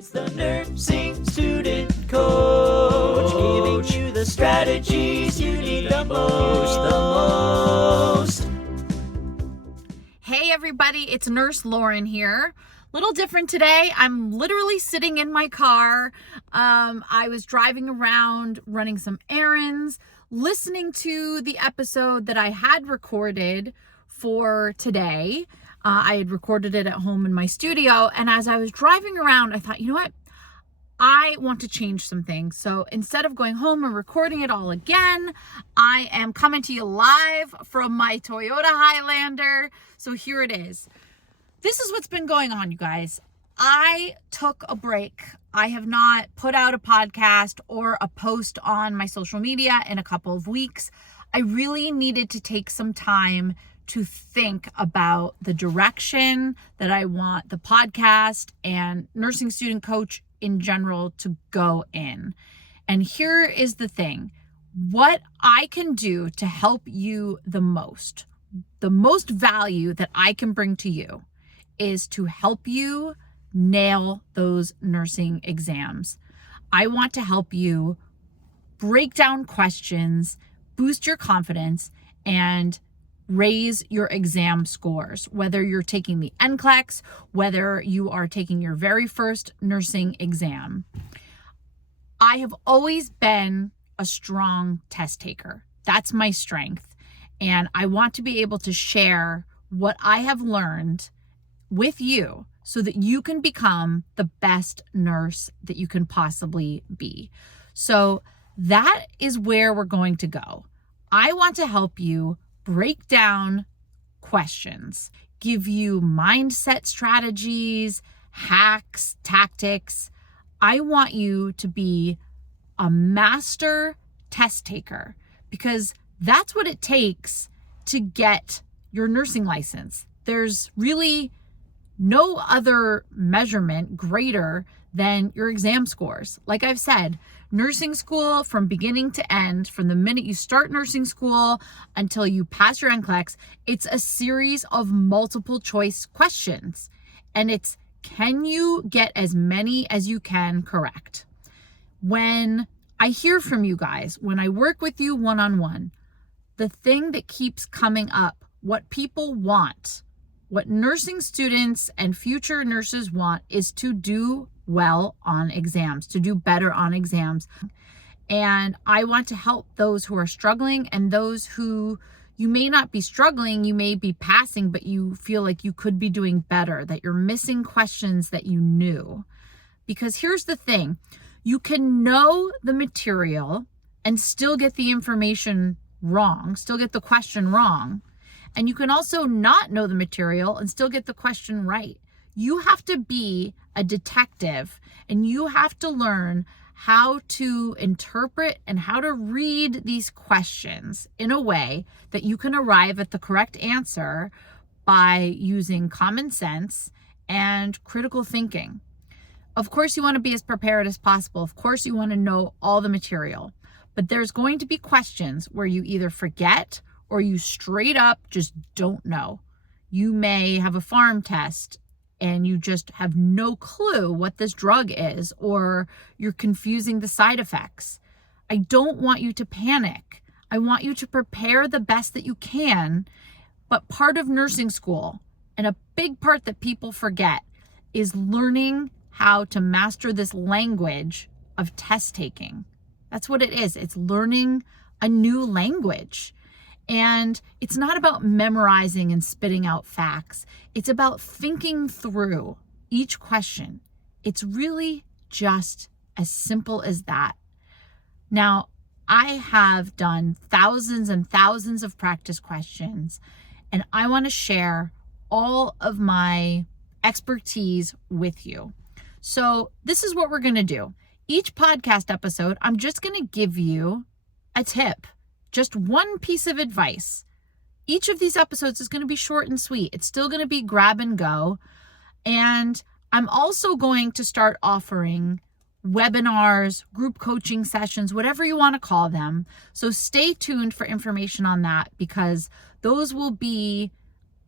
It's the nursing student coach, giving you the strategies you need the most. Hey everybody, it's Nurse Lauren here. Little different today. I'm literally sitting in my car. I was driving around, running some errands, listening to the episode that I had recorded for today. I had recorded it at home in my studio, and as I was driving around, I thought, you know what? I want to change some things. So instead of going home and recording it all again, I am coming to you live from my Toyota Highlander. So here it is. This is what's been going on, you guys. I took a break. I have not put out a podcast or a post on my social media in a couple of weeks. I really needed to take some time to think about the direction that I want the podcast and nursing student coach in general to go in. And here is the thing. What I can do to help you the most value that I can bring to you is to help you nail those nursing exams. I want to help you break down questions, boost your confidence, and raise your exam scores, whether you're taking the NCLEX, whether you are taking your very first nursing exam. I have always been a strong test taker. That's my strength. And I want to be able to share what I have learned with you so that you can become the best nurse that you can possibly be. So that is where we're going to go. I want to help you break down questions, give you mindset strategies, hacks, tactics. I want you to be a master test taker because that's what it takes to get your nursing license. There's really no other measurement greater than your exam scores. Like I've said, nursing school from beginning to end, from the minute you start nursing school until you pass your NCLEX, it's a series of multiple choice questions. And it's, can you get as many as you can correct? When I hear from you guys, when I work with you one-on-one, the thing that keeps coming up, what people want, what nursing students and future nurses want is to do well on exams, to do better on exams. And I want to help those who are struggling and those who you may not be struggling, you may be passing, but you feel like you could be doing better, that you're missing questions that you knew. Because here's the thing, you can know the material and still get the information wrong, still get the question wrong. And you can also not know the material and still get the question right. You have to be a detective and you have to learn how to interpret and how to read these questions in a way that you can arrive at the correct answer by using common sense and critical thinking. Of course, you want to be as prepared as possible. Of course, you want to know all the material, but there's going to be questions where you either forget or you straight up just don't know. You may have a pharm test and you just have no clue what this drug is, or you're confusing the side effects. I don't want you to panic. I want you to prepare the best that you can. But part of nursing school, and a big part that people forget, is learning how to master this language of test taking. That's what it is. It's learning a new language. And it's not about memorizing and spitting out facts. It's about thinking through each question. It's really just as simple as that. Now, I have done thousands and thousands of practice questions, and I want to share all of my expertise with you. So this is what we're going to do. Each podcast episode, I'm just going to give you a tip. Just one piece of advice. Each of these episodes is going to be short and sweet. It's still going to be grab and go. And I'm also going to start offering webinars, group coaching sessions, whatever you want to call them. So stay tuned for information on that because those will be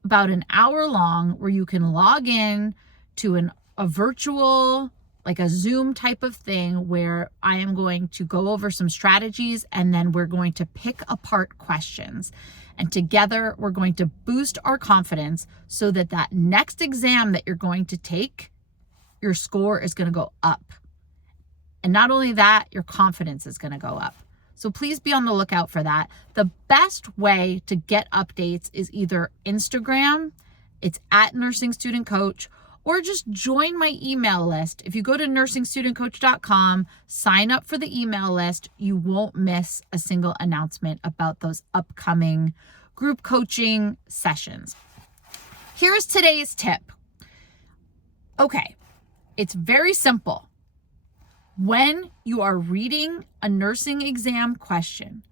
about an hour long where you can log in to a virtual like a Zoom type of thing where I am going to go over some strategies and then we're going to pick apart questions. And together we're going to boost our confidence so that that next exam that you're going to take, your score is going to go up. And not only that, your confidence is going to go up. So please be on the lookout for that. The best way to get updates is either Instagram, it's at Nursing Student Coach, or just join my email list. If you go to nursingstudentcoach.com, sign up for the email list, you won't miss a single announcement about those upcoming group coaching sessions. Here's today's tip. Okay, it's very simple. When you are reading a nursing exam question,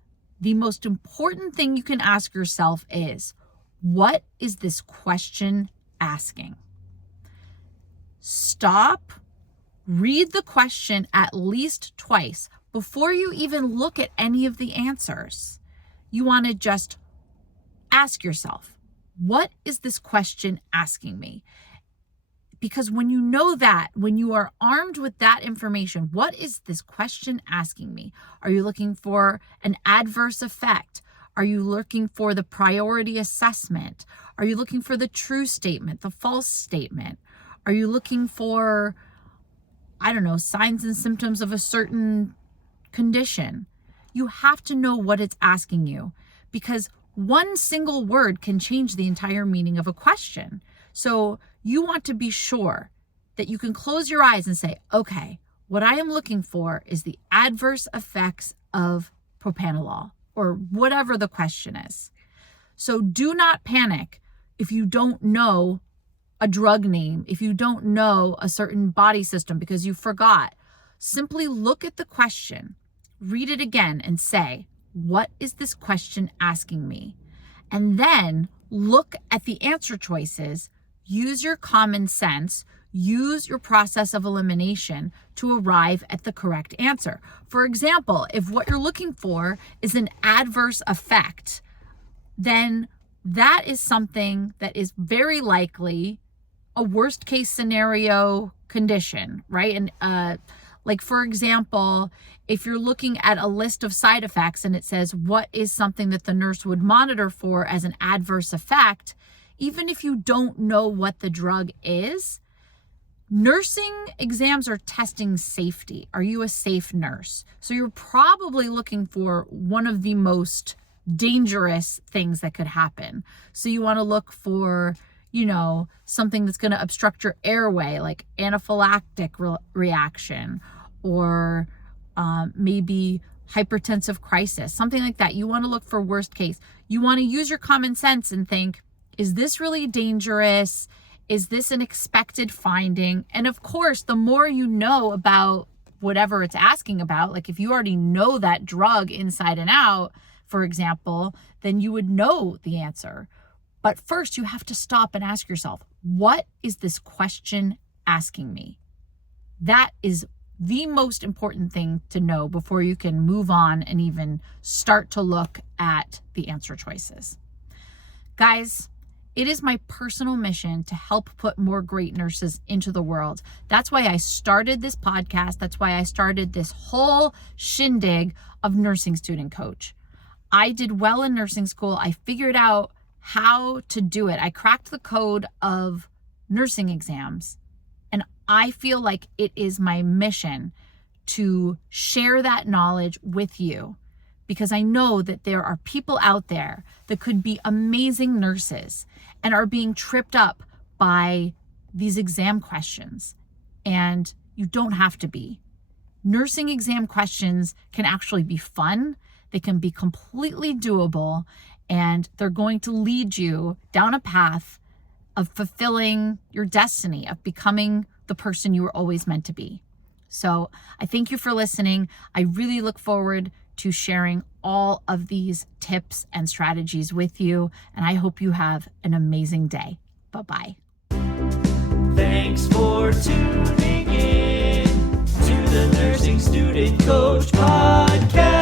the most important thing you can ask yourself is, what is this question asking? Stop, read the question at least twice before you even look at any of the answers. You want to just ask yourself, what is this question asking me? Because when you know that, when you are armed with that information, what is this question asking me? Are you looking for an adverse effect? Are you looking for the priority assessment? Are you looking for the true statement, the false statement? Are you looking for, signs and symptoms of a certain condition? You have to know what it's asking you, because one single word can change the entire meaning of a question. So you want to be sure that you can close your eyes and say, okay, what I am looking for is the adverse effects of propranolol, or whatever the question is. So do not panic if you don't know a drug name, if you don't know a certain body system because you forgot. Simply look at the question, read it again and say, what is this question asking me? And then look at the answer choices, use your common sense, use your process of elimination to arrive at the correct answer. For example, if what you're looking for is an adverse effect, then that is something that is very likely a worst case scenario condition, right? And like, for example, if you're looking at a list of side effects and it says, what is something that the nurse would monitor for as an adverse effect, even if you don't know what the drug is, nursing exams are testing safety. Are you a safe nurse? So you're probably looking for one of the most dangerous things that could happen. So you want to look for, something that's going to obstruct your airway, like anaphylactic reaction, or maybe hypertensive crisis, something like that. You want to look for worst case. You want to use your common sense and think, is this really dangerous? Is this an expected finding? And of course, the more you know about whatever it's asking about, like if you already know that drug inside and out, for example, then you would know the answer. But first, you have to stop and ask yourself, what is this question asking me? That is the most important thing to know before you can move on and even start to look at the answer choices. Guys, it is my personal mission to help put more great nurses into the world. That's why I started this podcast. That's why I started this whole shindig of Nursing Student Coach. I did well in nursing school. I figured out how to do it. I cracked the code of nursing exams. And I feel like it is my mission to share that knowledge with you, because I know that there are people out there that could be amazing nurses and are being tripped up by these exam questions. And you don't have to be. Nursing exam questions can actually be fun. They can be completely doable, and they're going to lead you down a path of fulfilling your destiny, of becoming the person you were always meant to be. So I thank you for listening. I really look forward to sharing all of these tips and strategies with you, and I hope you have an amazing day. Bye-bye. Thanks for tuning in to the Nursing Student Coach Podcast.